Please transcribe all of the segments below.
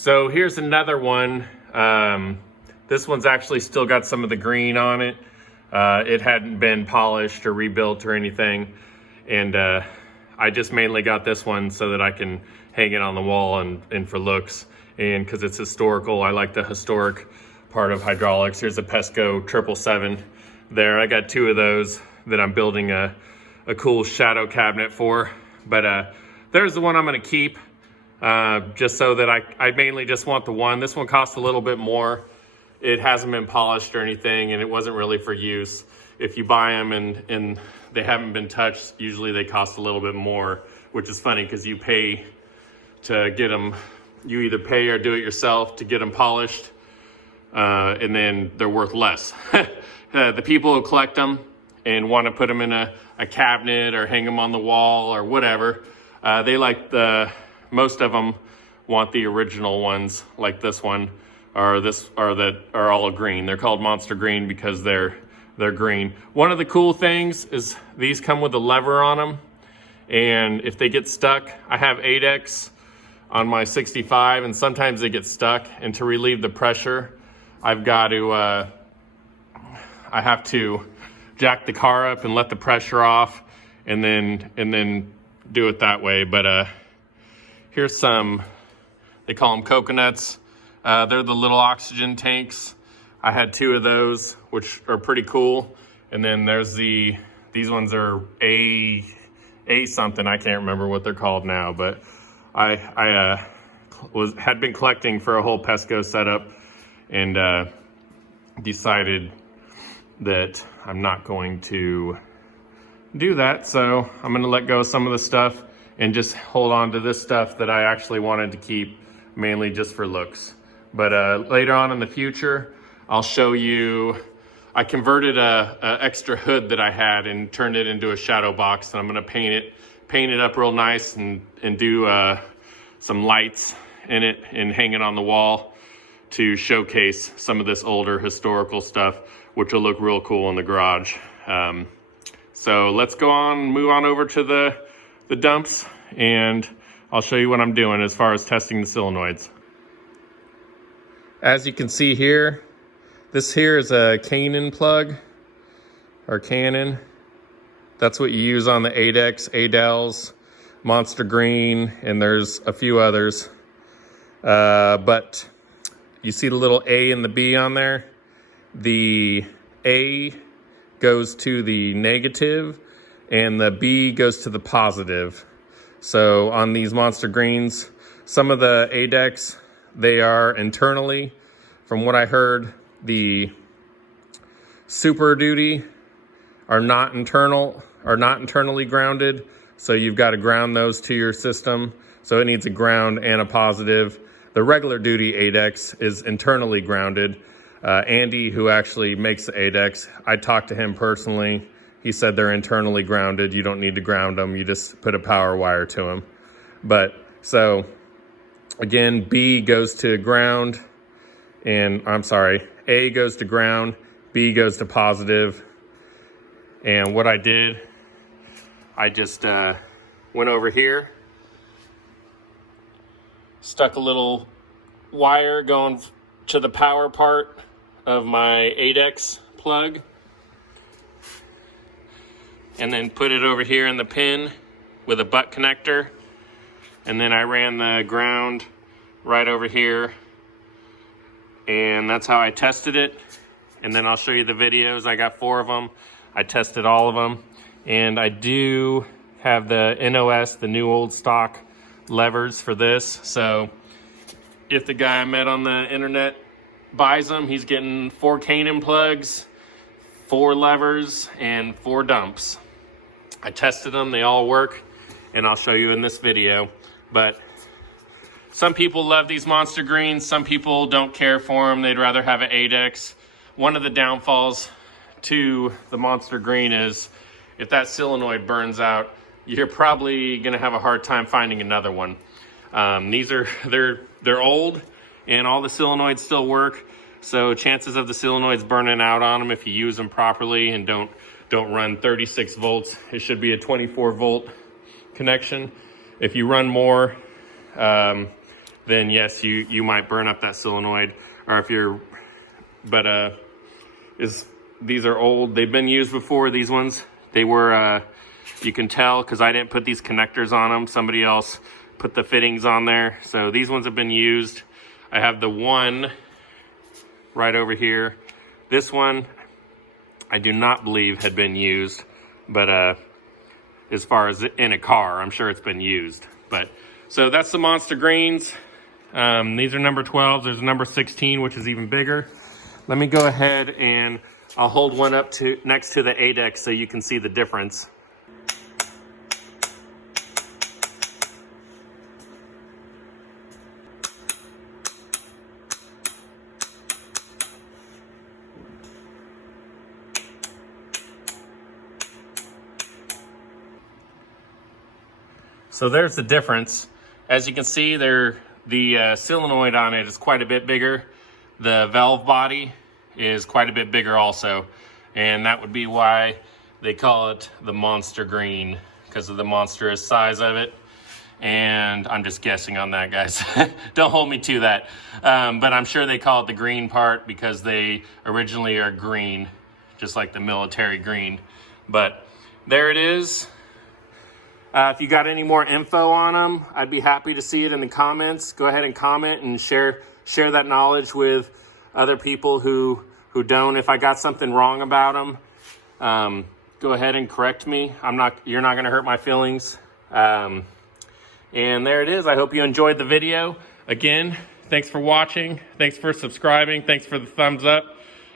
So here's another one. This one's actually still got some of the green on it. It hadn't been polished or rebuilt or anything. And I just mainly got this one so that I can hang it on the wall and for looks. And because it's historical, I like the historic part of hydraulics. Here's a Pesco 777 there. I got two of those that I'm building a cool shadow cabinet for. But there's the one I'm gonna keep. Just so that I mainly just want the one. This one costs a little bit more. It hasn't been polished or anything, and it wasn't really for use. If you buy them and they haven't been touched, usually they cost a little bit more, which is funny because you pay to get them, you either pay or do it yourself to get them polished, and then they're worth less. The people who collect them and want to put them in a cabinet or hang them on the wall or whatever, they like most of them want the original ones like this one, or that are all green. They're called Monster Green because they're green. One of the cool things is these come with a lever on them, and if they get stuck, I have 8X on my 65, and sometimes they get stuck, and to relieve the pressure, I have to jack the car up and let the pressure off, and then do it that way. But here's some, they call them coconuts. They're the little oxygen tanks. I had two of those, which are pretty cool. And then there's these ones are A something. I can't remember what they're called now, but I had been collecting for a whole Pesco setup, and decided that I'm not going to do that. So I'm gonna let go of some of the stuff and just hold on to this stuff that I actually wanted to keep, mainly just for looks. But later on in the future, I'll show you, I converted a extra hood that I had and turned it into a shadow box, and I'm gonna paint it up real nice and do some lights in it and hang it on the wall to showcase some of this older historical stuff, which will look real cool in the garage. So let's move on over to the dumps, and I'll show you what I'm doing as far as testing the solenoids. As you can see here, this here is a Canon plug, or Canon. That's what you use on the 8X, Adels, Monster Green, and there's a few others. But you see the little A and the B on there? The A goes to the negative and the B goes to the positive. So on these Monster Greens, some of the ADEX, they are internally, from what I heard, the Super Duty are not internally grounded. So you've got to ground those to your system. So it needs a ground and a positive. The regular duty ADEX is internally grounded. Andy, who actually makes the ADEX, I talked to him personally. He said they're internally grounded. You don't need to ground them. You just put a power wire to them. But so again, B goes to ground, and I'm sorry, A goes to ground, B goes to positive. And what I did, I just went over here, stuck a little wire going to the power part of my ADEX plug, and then put it over here in the pin with a butt connector. And then I ran the ground right over here, and that's how I tested it. And then I'll show you the videos. I got 4 of them. I tested all of them, and I do have the NOS, the new old stock levers for this. So if the guy I met on the internet buys them, he's getting 4 Canon plugs, 4 levers, and 4 dumps. I tested them, they all work, and I'll show you in this video. But some people love these Monster Greens, some people don't care for them, they'd rather have an ADEX. One of the downfalls to the Monster Green is if that solenoid burns out, you're probably gonna have a hard time finding another one. They're old, and all the solenoids still work, so chances of the solenoids burning out on them if you use them properly and don't run 36 volts. It should be a 24 volt connection. If you run more, then yes, you might burn up that solenoid. Or if you're, but these are old. They've been used before, these ones. They were, you can tell because I didn't put these connectors on them. Somebody else put the fittings on there. So these ones have been used. I have the one right over here. This one, I do not believe had been used, but as far as in a car, I'm sure it's been used. But so that's the Monster Greens. These are number 12s. There's a number 16, which is even bigger. Let me go ahead and I'll hold one up next to the ADEX so you can see the difference. So there's the difference. As you can see, the solenoid on it is quite a bit bigger. The valve body is quite a bit bigger also. And that would be why they call it the Monster Green, because of the monstrous size of it. And I'm just guessing on that, guys. Don't hold me to that. But I'm sure they call it the green part because they originally are green, just like the military green. But there it is. If you got any more info on them, I'd be happy to see it in the comments. Go ahead and comment and share that knowledge with other people who don't. If I got something wrong about them, go ahead and correct me. You're not going to hurt my feelings. And there it is. I hope you enjoyed the video. Again, thanks for watching. Thanks for subscribing. Thanks for the thumbs up.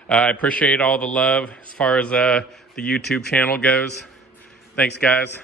I appreciate all the love as far as the YouTube channel goes. Thanks, guys.